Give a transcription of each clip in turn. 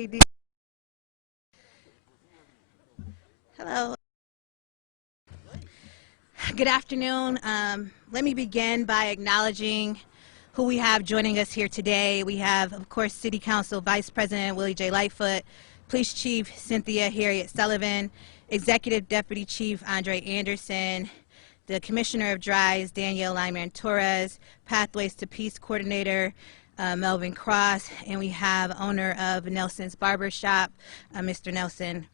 JD. Hello. Good afternoon. Let me begin by acknowledging who we have joining us here today. We have, of course, City Council Vice President Willie J. Lightfoot, Police Chief Cynthia Herriott-Sullivan, Executive Deputy Chief Andre Anderson, the Commissioner of DRIES, Danielle Lyman-Torres, Pathways to Peace Coordinator, Melvin Cross, and we have owner of Nelson's Barber Shop, Mr. Nelson.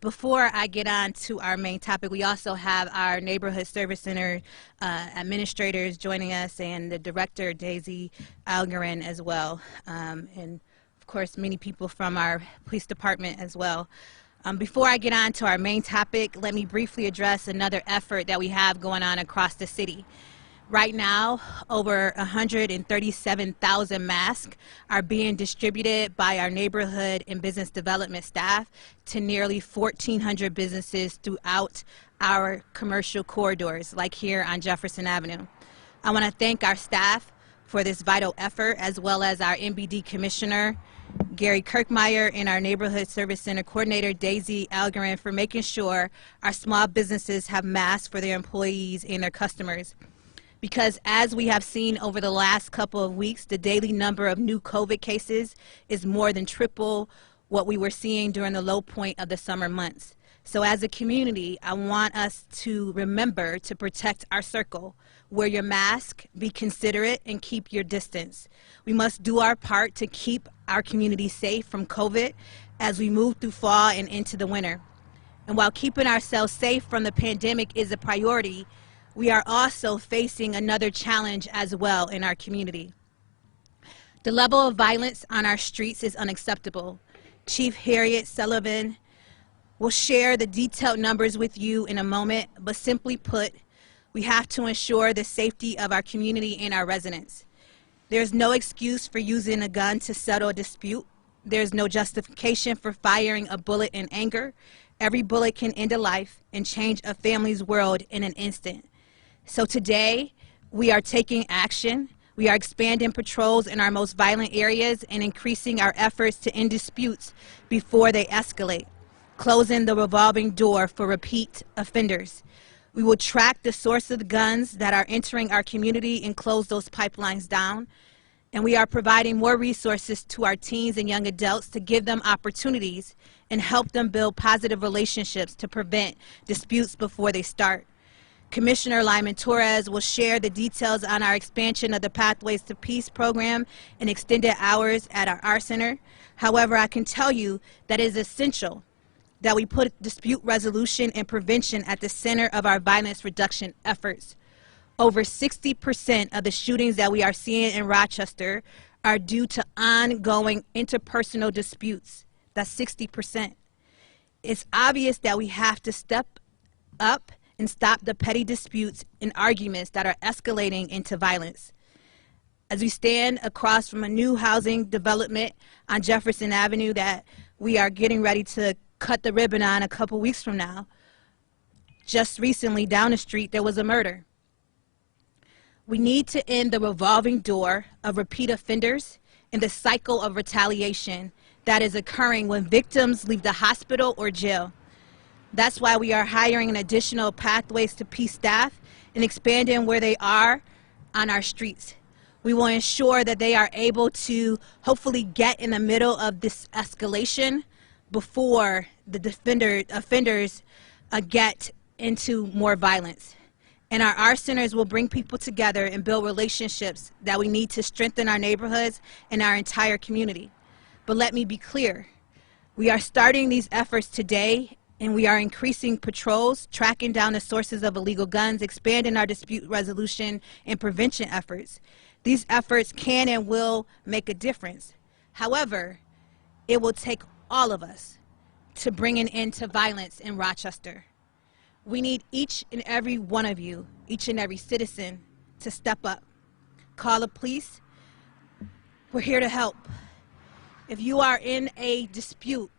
Before I get on to our main topic, we also have our Neighborhood Service Center administrators joining us, and the director, Daisy Algarin, as well, and of course many people from our police department as well. Before I get on to our main topic, let me briefly address another effort that we have going on across the city. Right now, over 137,000 masks are being distributed by our neighborhood and business development staff to nearly 1,400 businesses throughout our commercial corridors, like here on Jefferson Avenue. I want to thank our staff for this vital effort, as well as our NBD Commissioner, Gary Kirkmeyer, and our Neighborhood Service Center Coordinator, Daisy Algarin, for making sure our small businesses have masks for their employees and their customers. Because as we have seen over the last couple of weeks, the daily number of new COVID cases is more than triple what we were seeing during the low point of the summer months. So as a community, I want us to remember to protect our circle. Wear your mask, be considerate, and keep your distance. We must do our part to keep our community safe from COVID as we move through fall and into the winter. And while keeping ourselves safe from the pandemic is a priority, we are also facing another challenge as well in our community. The level of violence on our streets is unacceptable. Chief Herriott-Sullivan will share the detailed numbers with you in a moment, but simply put, we have to ensure the safety of our community and our residents. There's no excuse for using a gun to settle a dispute. There's no justification for firing a bullet in anger. Every bullet can end a life and change a family's world in an instant. So today, we are taking action. We are expanding patrols in our most violent areas and increasing our efforts to end disputes before they escalate, closing the revolving door for repeat offenders. We will track the source of the guns that are entering our community and close those pipelines down. And we are providing more resources to our teens and young adults to give them opportunities and help them build positive relationships to prevent disputes before they start. Commissioner Lyman-Torres will share the details on our expansion of the Pathways to Peace program and extended hours at our center. However, I can tell you that it is essential that we put dispute resolution and prevention at the center of our violence reduction efforts. Over 60% of the shootings that we are seeing in Rochester are due to ongoing interpersonal disputes. That's 60%. It's obvious that we have to step up and stop the petty disputes and arguments that are escalating into violence. As we stand across from a new housing development on Jefferson Avenue that we are getting ready to cut the ribbon on a couple weeks from now, just recently down the street there was a murder. We need to end the revolving door of repeat offenders and the cycle of retaliation that is occurring when victims leave the hospital or jail. That's why we are hiring an additional Pathways to Peace staff and expanding where they are on our streets. We will ensure that they are able to hopefully get in the middle of this escalation before the offenders get into more violence. And our centers will bring people together and build relationships that we need to strengthen our neighborhoods and our entire community. But let me be clear, we are starting these efforts today, and we are increasing patrols, tracking down the sources of illegal guns, expanding our dispute resolution and prevention efforts. These efforts can and will make a difference. However, it will take all of us to bring an end to violence in Rochester. We need each and every one of you, each and every citizen, to step up. Call the police. We're here to help. If you are in a dispute,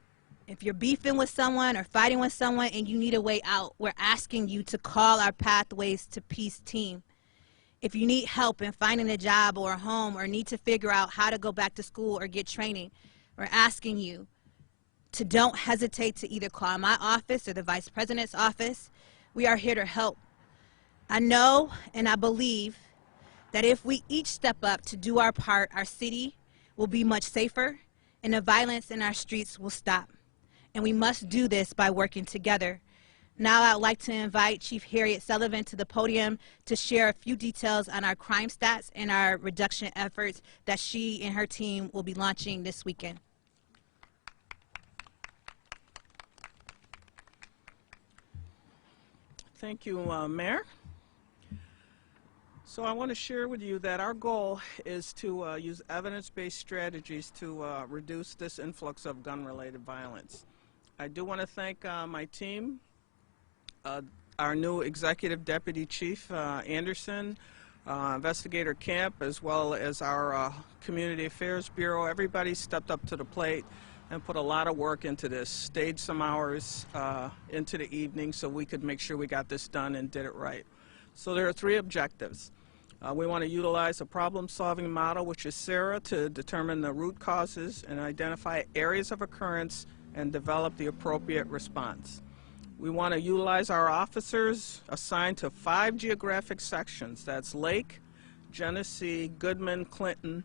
if you're beefing with someone or fighting with someone and you need a way out, we're asking you to call our Pathways to Peace team. If you need help in finding a job or a home or need to figure out how to go back to school or get training, We're asking you to don't hesitate to either call my office or the Vice President's office. We are here to help. I know and I believe that if we each step up to do our part, our city will be much safer and the violence in our streets will stop. And we must do this by working together. Now I'd like to invite Chief Herriott-Sullivan to the podium to share a few details on our crime stats and our reduction efforts that she and her team will be launching this weekend. Thank you, Mayor. So I want to share with you that our goal is to use evidence-based strategies to reduce this influx of gun-related violence. I do want to thank my team, our new Executive Deputy Chief Anderson, Investigator Camp, as well as our Community Affairs Bureau. Everybody stepped up to the plate and put a lot of work into this, stayed some hours into the evening so we could make sure we got this done and did it right. So there are three objectives. We want to utilize a problem-solving model, which is SARA, to determine the root causes and identify areas of occurrence and develop the appropriate response. We want to utilize our officers assigned to 5 geographic sections. That's Lake, Genesee, Goodman, Clinton,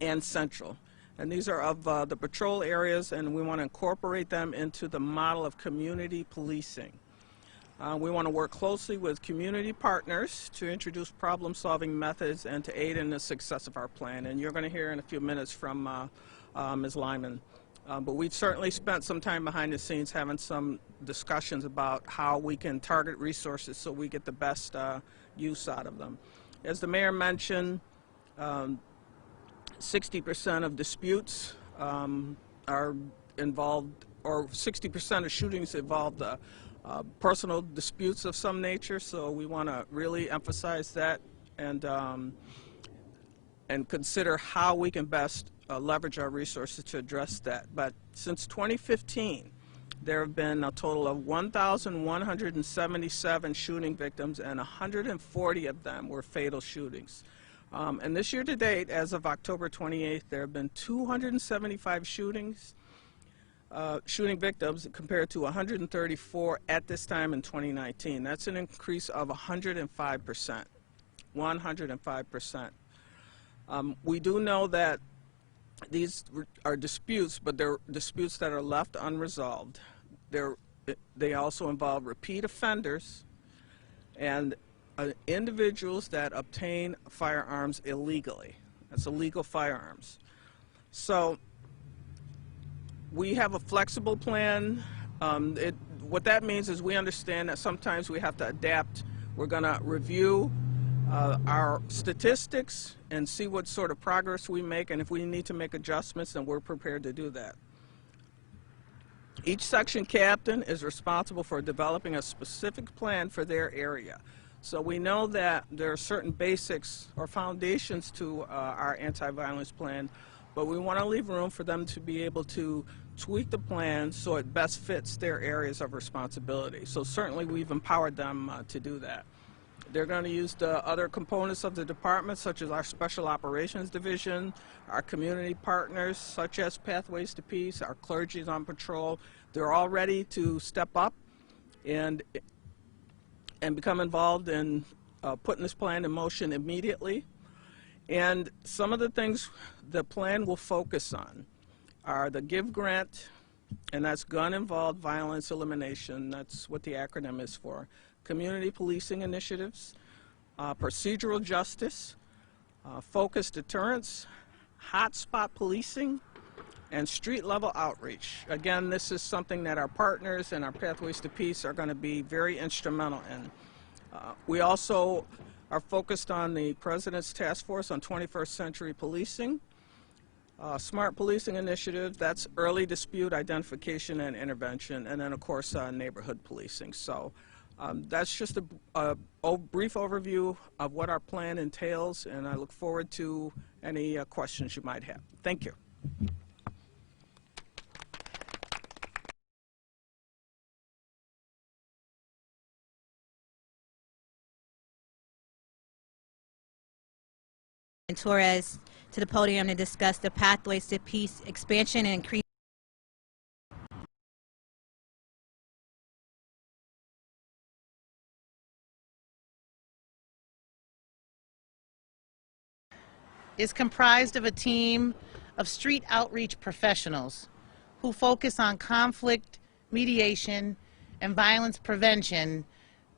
and Central. And these are of the patrol areas, and we want to incorporate them into the model of community policing. We want to work closely with community partners to introduce problem-solving methods and to aid in the success of our plan. And you're going to hear in a few minutes from Ms. Lyman. But we've certainly spent some time behind the scenes having some discussions about how we can target resources so we get the best use out of them. As the mayor mentioned, 60% of disputes are involved, or 60% of shootings involve personal disputes of some nature, so we want to really emphasize that and consider how we can best leverage our resources to address that. But since 2015, there have been a total of 1,177 shooting victims, and 140 of them were fatal shootings. And this year to date, as of October 28th, there have been 275 shooting victims compared to 134 at this time in 2019. That's an increase of 105%. 105%. We do know that these are disputes, but they're disputes that are left unresolved. They also involve repeat offenders and individuals that obtain firearms illegally. That's illegal firearms. So we have a flexible plan. What that means is we understand that sometimes we have to adapt. We're going to review our statistics and see what sort of progress we make, and if we need to make adjustments, then we're prepared to do that. Each section captain is responsible for developing a specific plan for their area. So we know that there are certain basics or foundations to our anti-violence plan, but we want to leave room for them to be able to tweak the plan so it best fits their areas of responsibility. So certainly we've empowered them to do that. They're going to use the other components of the department, such as our Special Operations Division, our community partners, such as Pathways to Peace, our clergy on patrol. They're all ready to step up and become involved in putting this plan in motion immediately. And some of the things the plan will focus on are the GIVE grant, and that's Gun-Involved Violence Elimination. That's what the acronym is for. Community policing initiatives, procedural justice, focused deterrence, hotspot policing, and street-level outreach. Again, this is something that our partners and our Pathways to Peace are going to be very instrumental in. We also are focused on the President's Task Force on 21st Century Policing, Smart Policing Initiative, that's early dispute identification and intervention, and then of course neighborhood policing. So that's just a brief overview of what our plan entails, and I look forward to any questions you might have. Thank you. And Torres to the podium to discuss the Pathways to Peace expansion and increase. Is comprised of a team of street outreach professionals who focus on conflict mediation and violence prevention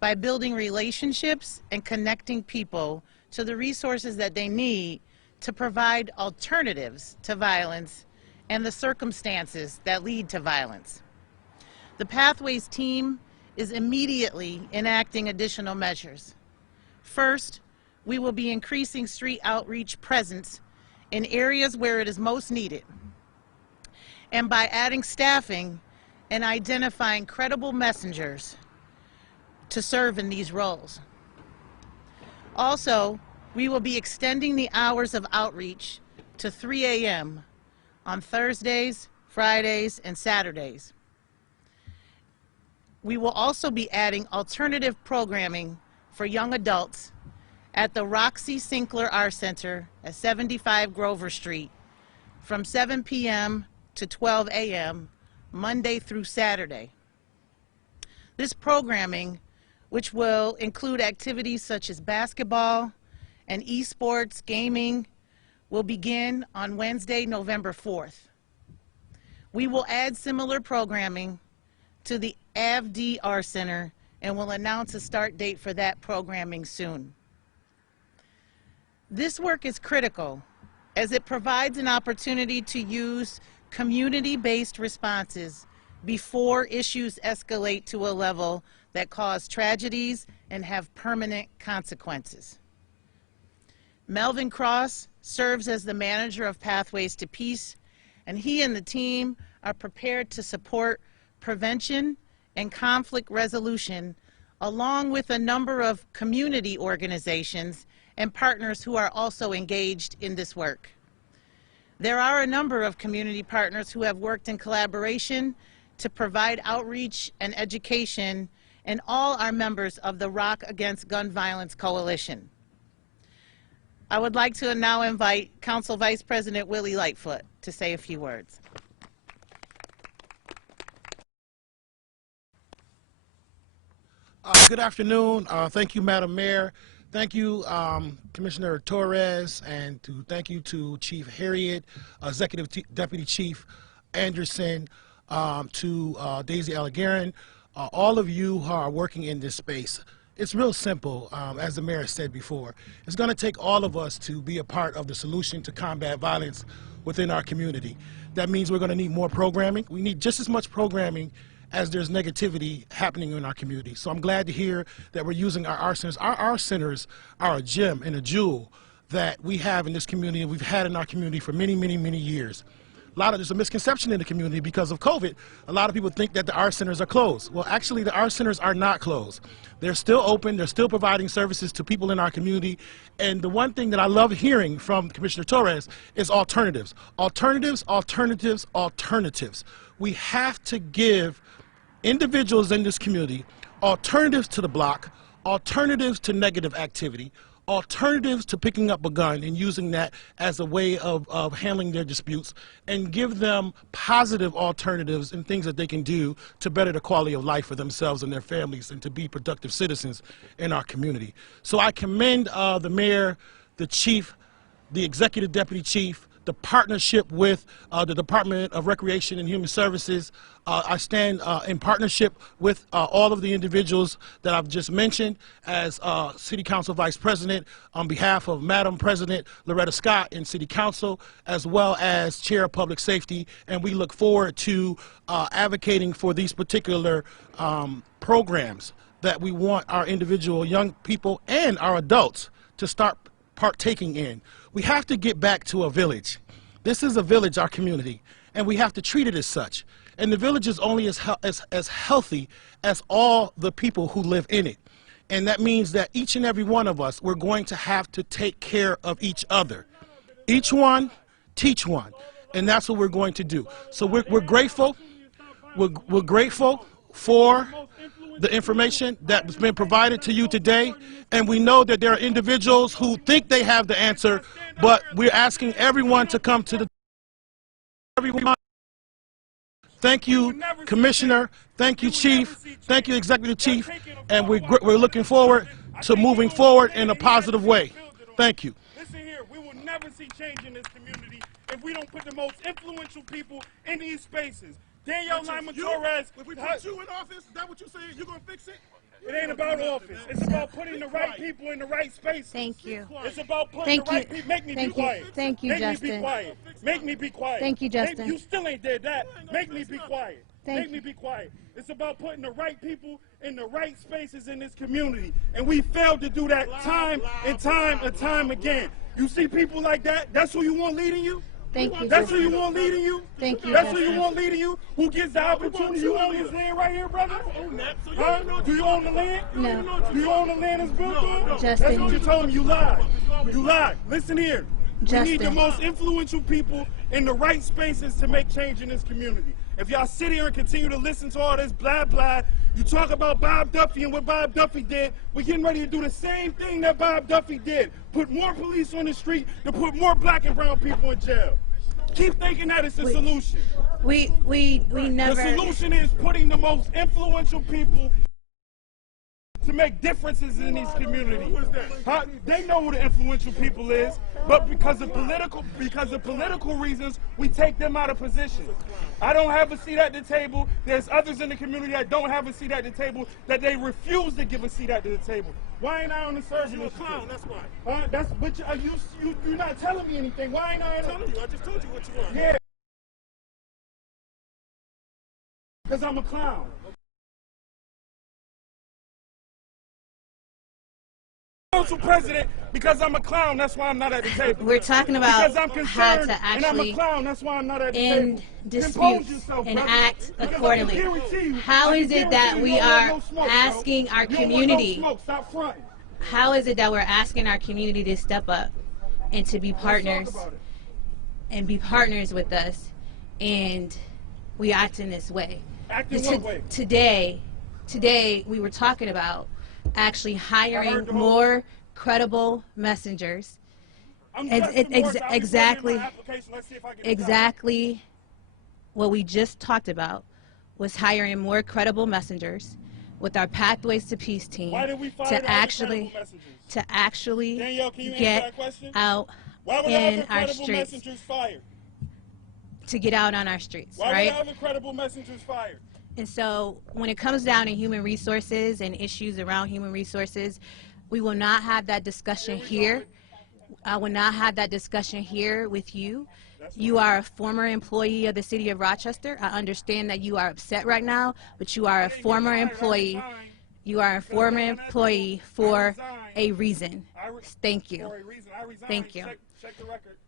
by building relationships and connecting people to the resources that they need to provide alternatives to violence and the circumstances that lead to violence. The Pathways team is immediately enacting additional measures. First, we will be increasing street outreach presence in areas where it is most needed, and by adding staffing and identifying credible messengers to serve in these roles. Also, we will be extending the hours of outreach to 3 a.m. on Thursdays, Fridays, and Saturdays. We will also be adding alternative programming for young adults at the Roxy Sinkler Art Center at 75 Grover Street from 7 p.m. to 12 a.m. Monday through Saturday. This programming, which will include activities such as basketball and esports gaming, will begin on Wednesday, November 4th. We will add similar programming to the AVD Art Center and will announce a start date for that programming soon. This work is critical as it provides an opportunity to use community-based responses before issues escalate to a level that cause tragedies and have permanent consequences. Melvin Cross serves as the manager of Pathways to Peace, and he and the team are prepared to support prevention and conflict resolution along with a number of community organizations and partners who are also engaged in this work. There are a number of community partners who have worked in collaboration to provide outreach and education, and all are members of the WROC Against Gun Violence Coalition. I would like to now invite Council Vice President Willie Lightfoot to say a few words. Good afternoon. Thank you, Madam Mayor. Thank you, Commissioner Torres, and thank you to Chief Herriott, Executive Deputy Chief Anderson, to Daisy Allegarin, all of you who are working in this space. It's real simple, as the mayor said before. It's going to take all of us to be a part of the solution to combat violence within our community. That means we're going to need more programming. We need just as much programming as there's negativity happening in our community. So I'm glad to hear that we're using our art centers. Our art centers are a gem and a jewel that we have in this community and we've had in our community for many, many, many years. There's a misconception in the community because of COVID. A lot of people think that the art centers are closed. Well, actually, the art centers are not closed. They're still open. They're still providing services to people in our community. And the one thing that I love hearing from Commissioner Torres is alternatives. Alternatives, alternatives, alternatives. We have to give individuals in this community alternatives to the block, alternatives to negative activity, alternatives to picking up a gun and using that as a way of handling their disputes, and give them positive alternatives and things that they can do to better the quality of life for themselves and their families and to be productive citizens in our community. So I commend the mayor, the chief, the executive deputy chief, the partnership with the Department of Recreation and Human Services. I stand in partnership with all of the individuals that I've just mentioned as City Council Vice President on behalf of Madam President Loretta Scott in City Council, as well as Chair of Public Safety, and we look forward to advocating for these particular programs that we want our individual young people and our adults to start partaking in. We have to get back to a village. This is a village, our community, and we have to treat it as such. And the village is only as healthy as all the people who live in it. And that means that each and every one of us, we're going to have to take care of each other. Each one, teach one. And that's what we're going to do. So we're grateful. We're grateful for the information that's been provided to you today, and we know that there are individuals who think they have the answer, but we're asking everyone to come to the everyone. Thank you, Commissioner. Thank you, Chief. Thank you, Executive Chief. And we're looking forward to moving forward in a positive way. Thank you. Listen here, we will never see change in this community if we don't put the most influential people in these spaces. Danielle Torres. If we put you in office, is that what you're saying? You're going to fix it? It ain't about office. It's about putting the right people in the right spaces. Thank you. It's about putting the right people. Make me be quiet. Thank you, Justin. Make me be quiet. Make me be quiet. Thank you, Justin. You still ain't did that. Make me be quiet. Make me be quiet. It's about putting the right people in the right spaces in this community. And we failed to do that time and time again. You see people like that? That's who you want leading you? Thank you. That's who you want leading you? Thank you. That's who you want leading you? Who gets the opportunity? You own this land right here, brother? Huh? Do you own the land? No. Do you own the land that's built on? Justin. That's what you told me. You lied. You lied. Listen here. Justin. We need the most influential people in the right spaces to make change in this community. If y'all sit here and continue to listen to all this blah, blah, you talk about Bob Duffy and what Bob Duffy did, we're getting ready to do the same thing that Bob Duffy did. Put more police on the street to put more black and brown people in jail. Keep thinking that it's the solution. We never. The solution is putting the most influential people to make differences in these communities. They know who the influential people is, but because of political reasons, we take them out of position. I don't have a seat at the table. There's others in the community that don't have a seat at the table, that they refuse to give a seat at the table. Why ain't I on the service? You're a clown, that's why. But you're not telling me anything. Why ain't I telling you? I just told you what you want. Yeah. Because I'm a clown. President, because I'm a clown, that's why I'm not at the table. We're talking about how to and I'm a actually clown, that's why I'm not at the end table. disputes Yourself, and brother. act Because accordingly. How is it that we are asking our community? Stop fronting. How is it that we're asking our community to step up and to be partners and be partners with us, and we act in this way? Act in what way? Today we were talking about actually hiring more credible messengers. Exactly what we just talked about was hiring more credible messengers with our Pathways to Peace team to actually Danielle, get out in our streets. To get out on our streets, Why right? would I have credible messengers fired? And so when it comes down to human resources and issues around human resources, we will not have that discussion here. I will not have that discussion here with you. You are a former employee of the city of Rochester. I understand that you are upset right now, but you are a former employee. You are a former employee for a reason. Thank you. Thank you.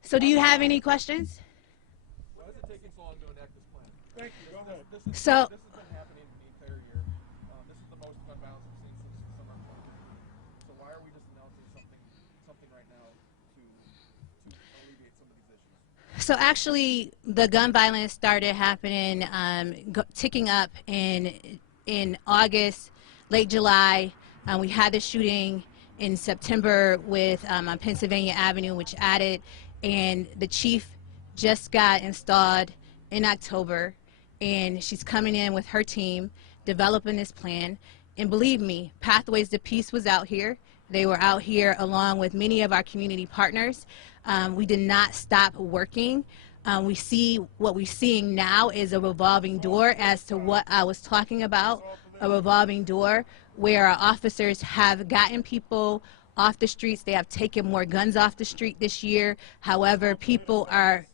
So do you have any questions? So So actually, the gun violence started happening, ticking up in August, late July. We had the shooting in September on Pennsylvania Avenue, which added, and the chief just got installed in October, and she's coming in with her team, developing this plan. And believe me, Pathways to Peace was out here. They were out here along with many of our community partners. We did not stop working. What we're seeing now is a revolving door as to what I was talking about, a revolving door where our officers have gotten people off the streets. They have taken more guns off the street this year. However, people are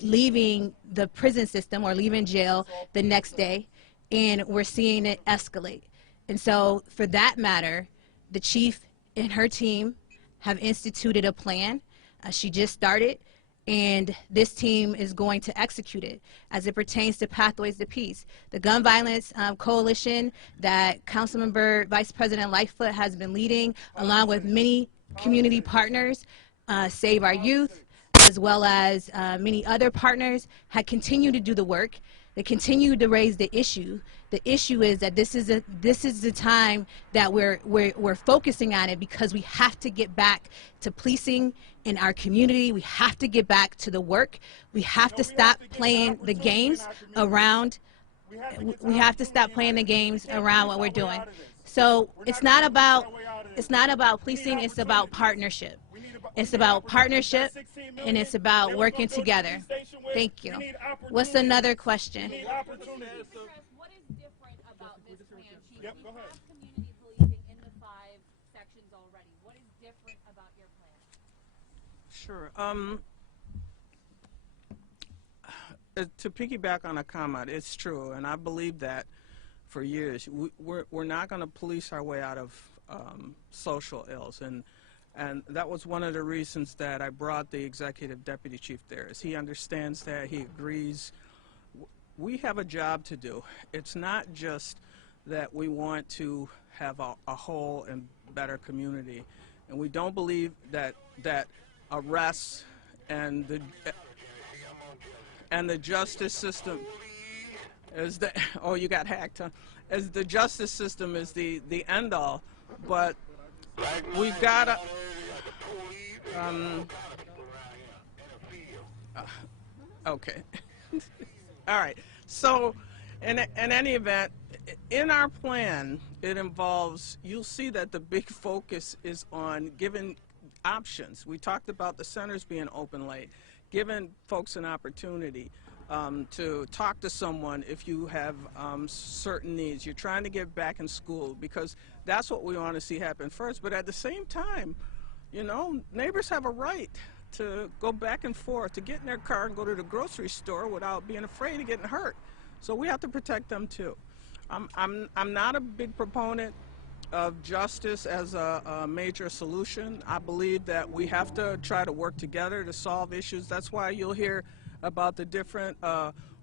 leaving the prison system or leaving jail the next day, and we're seeing it escalate. And so for that matter, the chief and her team have instituted a plan. She just started, and this team is going to execute it as it pertains to Pathways to Peace. The gun violence coalition that Councilmember Vice President Lightfoot has been leading, along with many community partners, Save Our Youth, as well as many other partners, had continued to do the work. They continue to raise the issue. The issue is that this is the time that we're focusing on it, because we have to get back to policing in our community. We have to get back to the work. We have to stop playing the games around. We have to stop playing the games around what we're doing. So it's not about policing. It's about partnership. It's about partnership, and it's about working together. Thank you. What's another question? What is different about this plan, Chief? We have community policing in the 5 sections already. What is different about your plan? Sure. To piggyback on a comment, it's true, and I believe that for years. We're not going to police our way out of social ills, and that was one of the reasons that I brought the executive deputy chief there, is he understands that, he agrees. We have a job to do. It's not just that we want to have a whole and better community, and we don't believe that arrests and the justice system is the you got hacked, huh? As the justice system is the end all, but we've got to okay. All right, so in any event, in our plan, it involves, you'll see that the big focus is on giving options. We talked about the centers being open late, giving folks an opportunity to talk to someone if you have certain needs. You're trying to get back in school, because that's what we want to see happen first. But at the same time, you know, neighbors have a right to go back and forth, to get in their car and go to the grocery store without being afraid of getting hurt. So we have to protect them too. I'm not a big proponent of justice as a major solution. I believe that we have to try to work together to solve issues. That's why you'll hear about the different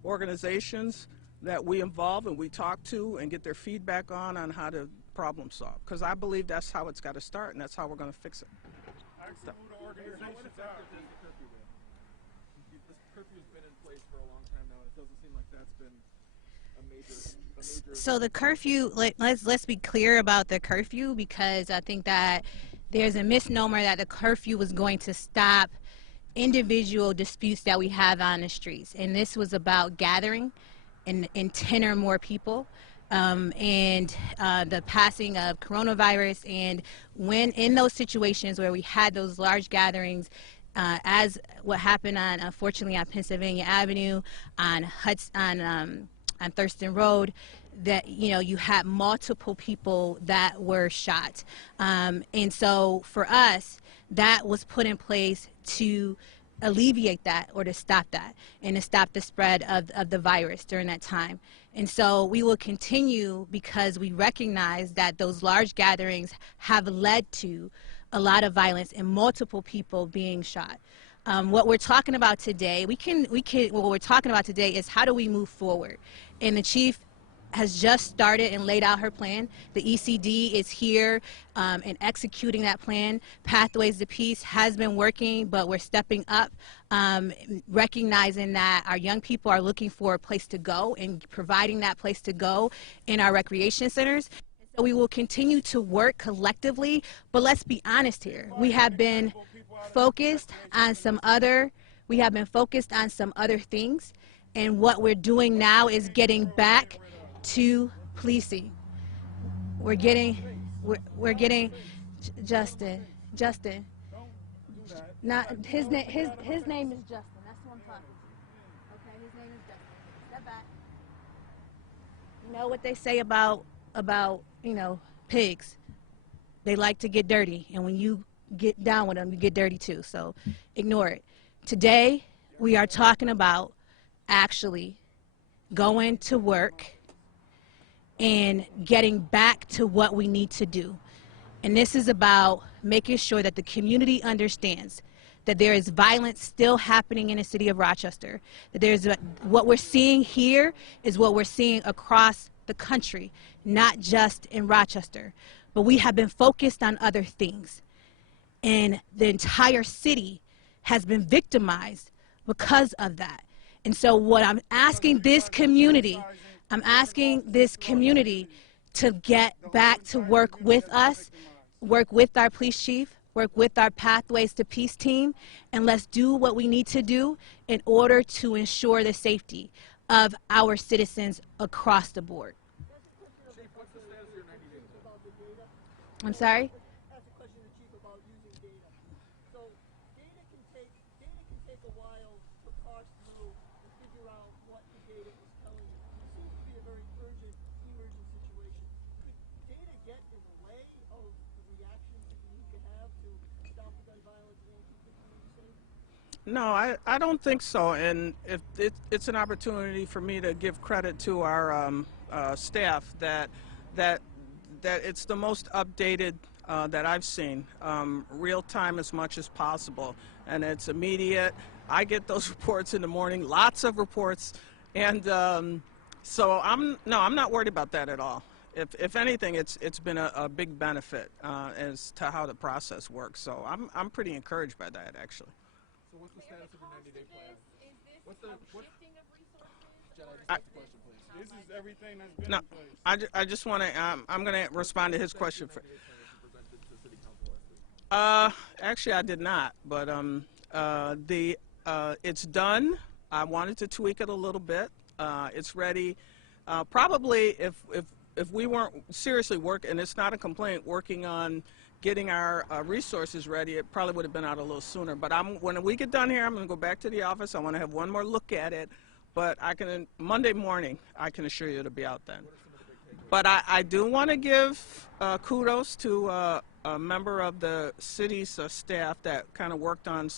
organizations that we involve and we talk to and get their feedback on how to problem solve. Because I believe that's how it's got to start, and that's how we're going to fix it. Ask who the organizations are. This curfew's been in place for a long time now, and it doesn't seem like that's been a major So the curfew, let's be clear about the curfew, because I think that there's a misnomer that the curfew was going to stop individual disputes that we have on the streets. And this was about gathering in 10 or more people. And the passing of coronavirus, and when in those situations where we had those large gatherings, as what happened on, unfortunately, on Pennsylvania Avenue, on Thurston Road, that, you know, you had multiple people that were shot. And so for us, that was put in place to alleviate that, or to stop that, and to stop the spread of the virus during that time. And so we will continue, because we recognize that those large gatherings have led to a lot of violence and multiple people being shot. What we're talking about today, what we're talking about today is how do we move forward. And the chief has just started and laid out her plan. The ECD is here and executing that plan. Pathways to Peace has been working, but we're stepping up, recognizing that our young people are looking for a place to go, and providing that place to go in our recreation centers. So we will continue to work collectively, but let's be honest here. We have been focused on some other things, and what we're doing now is getting back to policing. We're getting Justin. Not his name. His name is Justin. That's who I'm talking to. Okay, his name is Justin. Step back. You know what they say about pigs? They like to get dirty, and when you get down with them, you get dirty too. So ignore it. Today we are talking about actually going to work and getting back to what we need to do. And this is about making sure that the community understands that there is violence still happening in the city of Rochester. That what we're seeing here is what we're seeing across the country, not just in Rochester. But we have been focused on other things. And the entire city has been victimized because of that. And so what I'm asking this community, to get back to work with us, work with our police chief, work with our Pathways to Peace team, and let's do what we need to do in order to ensure the safety of our citizens across the board. I'm sorry? Ask a question to the chief about using data. So data can take a while to parse through and figure out what the data is telling you. It seems to be a very urgent, emergent situation. Could data get in the way of the reactions that you need to have to stop the gun violence and keep the community safe? No, I don't think so. And if it's an opportunity for me to give credit to our staff that it's the most updated that I've seen, real time as much as possible, and it's immediate. I get those reports in the morning, lots of reports, and so I'm not worried about that at all. If anything, it's been a big benefit as to how the process works. So I'm pretty encouraged by that, actually. So what's the status of the 90-day plan? What's the Shifting of resources? Jen, I just asked the question, please. This is everything that's been No, in place. I just want to. I'm going to respond to his question. Actually, I did not, but it's done. I wanted to tweak it a little bit. It's ready. Probably if we weren't seriously working, and it's not a complaint, working on getting our resources ready, it probably would have been out a little sooner. But when we get done here, I'm going to go back to the office. I want to have one more look at it. But Monday morning, I can assure you it'll be out then. But I do want to give kudos to a member of the city's staff that kind of worked on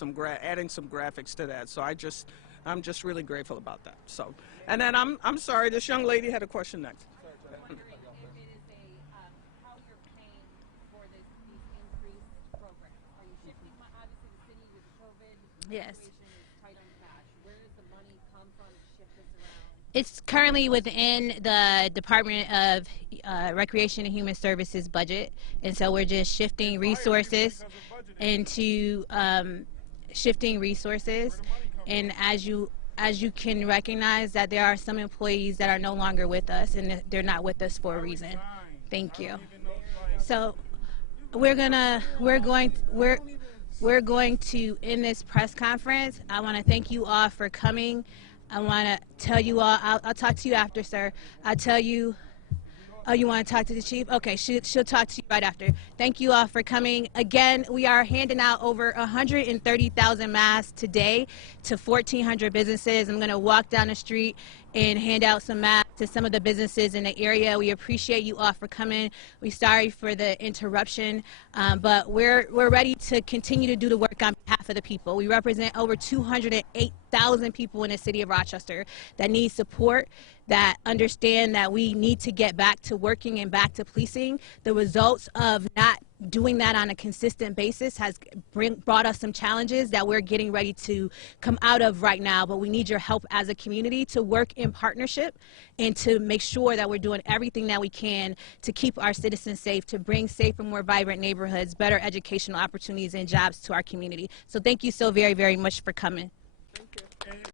adding some graphics to that. So I'm just really grateful about that. So, and then I'm sorry, this young lady had a question next. I'm wondering if it is how you're paying for these increased programs. Are you shifting, obviously the city with the COVID Yes. situation is tight on cash. Where does the money come from to shift this around? It's currently within the Department of Recreation and Human Services budget, and so we're just shifting resources into and as you can recognize that there are some employees that are no longer with us, and they're not with us for a reason. Thank you. So we're going to end this press conference. I want to thank you all for coming. I want to tell you all, I'll talk to you after, sir. I'll tell you, oh, you want to talk to the chief? Okay, she'll talk to you right after. Thank you all for coming. Again, we are handing out over 130,000 masks today to 1,400 businesses. I'm going to walk down the street and hand out some masks to some of the businesses in the area. We appreciate you all for coming. We're sorry for the interruption, but we're ready to continue to do the work on behalf of the people. We represent over 208,000 people in the city of Rochester that need support, that understand that we need to get back to working and back to policing. The results of not doing that on a consistent basis has brought us some challenges that we're getting ready to come out of right now, but we need your help as a community to work in partnership and to make sure that we're doing everything that we can to keep our citizens safe, to bring safer, more vibrant neighborhoods, better educational opportunities and jobs to our community. So thank you so very, very much for coming. Thank you.